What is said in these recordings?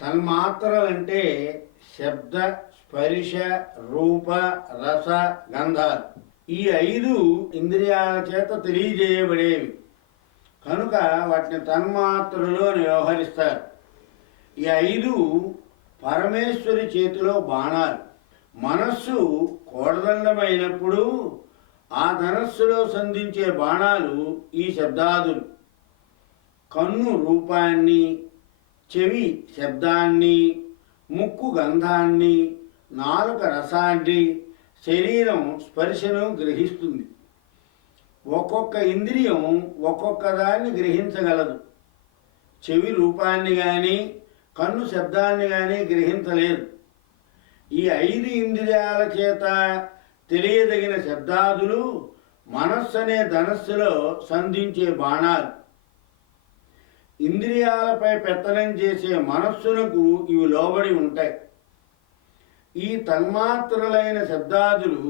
తన్మాత్రలంటే శబ్ద, స్పర్శ, రూప, రస, గంధాలు. ఈ 5 ఇంద్రియాల చేత తెలియజేయబడేవి కనుక వాటిని తన్మాత్రలు అని వ్యవహరిస్తారు. ఈ 5 పరమేశ్వరి చేతిలో బాణాలు. మనస్సు కోడదండమైనప్పుడు ఆ ధనస్సులో సంధించే బాణాలు ఈ శబ్దాదులు. కన్ను రూపాన్ని, చెవి శబ్దాన్ని, ముక్కు గంధాన్ని, నాలుక రసాన్ని, శరీరం స్పర్శను గ్రహిస్తుంది. ఒక్కొక్క ఇంద్రియం ఒక్కొక్క దాన్ని గ్రహించగలదు. చెవి రూపాన్ని కానీ కన్ను శబ్దాన్ని కానీ గ్రహించలేదు. ఈ 5 ఇంద్రియాల చేత తెలియదగిన శబ్దాదులు మనస్సు అనే ధనస్సులో సంధించే బాణాలు. ఇంద్రియాలపై పెత్తనం చేసే మనస్సునకు ఇవి లోబడి ఉంటాయి. ఈ తన్మాత్రలైన శబ్దాదులు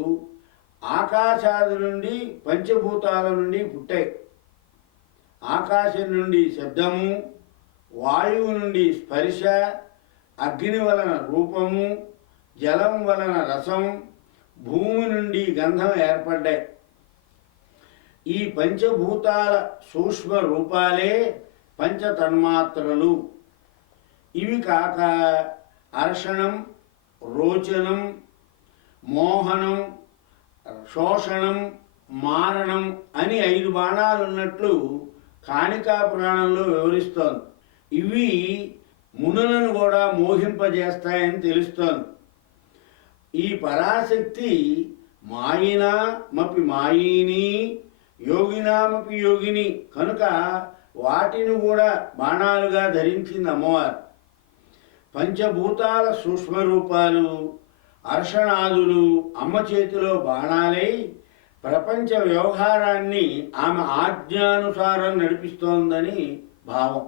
ఆకాశాది నుండి పంచభూతాల నుండి పుట్టాయి. ఆకాశం నుండి శబ్దము, వాయువు నుండి స్పర్శ, అగ్ని వలన రూపము, జలం వలన రసం, భూమి నుండి గంధం ఏర్పడ్డాయి. ఈ పంచభూతాల సూక్ష్మ రూపాలే పంచతన్మాత్రలు. ఇవి కాక అర్షణం, రోచనం, మోహనం, శోషణం, మారణం అని 5 బాణాలు ఉన్నట్లు కాణికా పురాణంలో వివరిస్తోంది. ఇవి మునులను కూడా మోహింపజేస్తాయని తెలుస్తోంది. ఈ పరాశక్తి మాయినామపి మాయిని, యోగినామపి యోగిని కనుక వాటిని కూడా బాణాలుగా ధరించింది అమ్మవారు. పంచభూతాల సూక్ష్మరూపాలు అర్షణాదులు అమ్మ చేతిలో బాణాలై ప్రపంచ వ్యవహారాన్ని ఆమె ఆజ్ఞానుసారం నడిపిస్తోందని భావం.